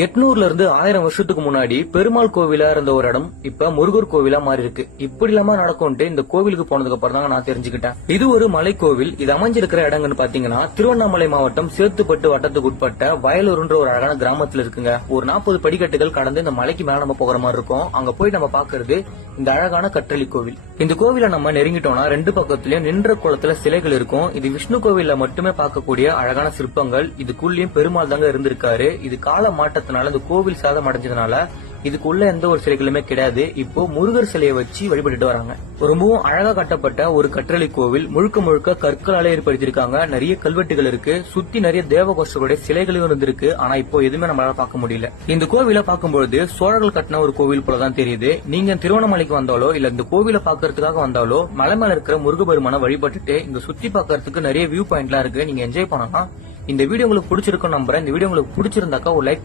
800ல இருந்து 1000 வருஷத்துக்கு முன்னாடி பெருமாள் கோவிலா இருந்த ஒரு இடம் இப்ப முருகர் கோவிலா மாறி இருக்கு. இப்படி இல்லாம நடக்கும்ட்டு இந்த கோவிலுக்கு போனதுக்கு அப்புறம் தான் நான் தெரிஞ்சுக்கிட்டேன். இது ஒரு மலை கோவில். இது அமைஞ்சிருக்கிற இடங்கன்னு பாத்தீங்கன்னா திருவண்ணாமலை மாவட்டம் சேத்துப்பட்டு வட்டத்துக்கு உட்பட்ட வயலூர்ன்ற ஒரு அழகான கிராமத்துல இருக்குங்க. ஒரு 40 படிக்கட்டுகள் கடந்து இந்த மலைக்கு மேல நம்ம போகிற மாதிரி இருக்கும். அங்க போய் நம்ம பாக்குறது இந்த அழகான கற்றளி கோவில். இந்த கோவில நம்ம நெருங்கிட்டோம்னா ரெண்டு பக்கத்துலயும் நின்ற குளத்துல சிலைகள் இருக்கும். இது விஷ்ணு கோவில்ல மட்டுமே பார்க்கக்கூடிய அழகான சிற்பங்கள். இதுக்குள்ளேயும் பெருமாள் தாங்க இருந்திருக்காரு. இது கால மாற்றத்தினால இந்த கோவில் சாதம் அடைஞ்சதுனால இதுக்குள்ள எந்த ஒரு சிலைகளுமே கிடையாது. இப்போ முருகர் சிலையை வச்சு வழிபட்டுட்டு வராங்க. ரொம்பவும் அழகா கட்டப்பட்ட ஒரு கற்றளி கோவில். முழுக்க முழுக்க கற்களாலே ஏற்படுத்திருக்காங்க. நிறைய கல்வெட்டுகள் இருக்கு. சுத்தி நிறைய தேவகோஷ்டர்களுடைய சிலைகளும் இருந்திருக்கு. ஆனா இப்போ எதுவுமே நம்மளால பார்க்க முடியல. இந்த கோவில பார்க்கும்போது சோழர்கள் கட்டின ஒரு கோவில் போலதான் தெரியுது. நீங்க திருவண்ணாமலைக்கு வந்தாலோ இல்ல இந்த கோவில பாக்குறதுக்காக வந்தாலோ மலை மேல இருக்கிற முருகபெருமான வழிபட்டுட்டு இங்க சுத்தி பாக்குறதுக்கு நிறைய வியூ பாயிண்ட்லாம் இருக்கு. நீங்க என்ஜாய் பண்ணலாம். இந்த வீடியோ உங்களுக்கு பிடிச்சிருக்கும் நம்புறேன். இந்த வீடியோ உங்களுக்கு பிடிச்சிருந்தாக்கா ஒரு லைக்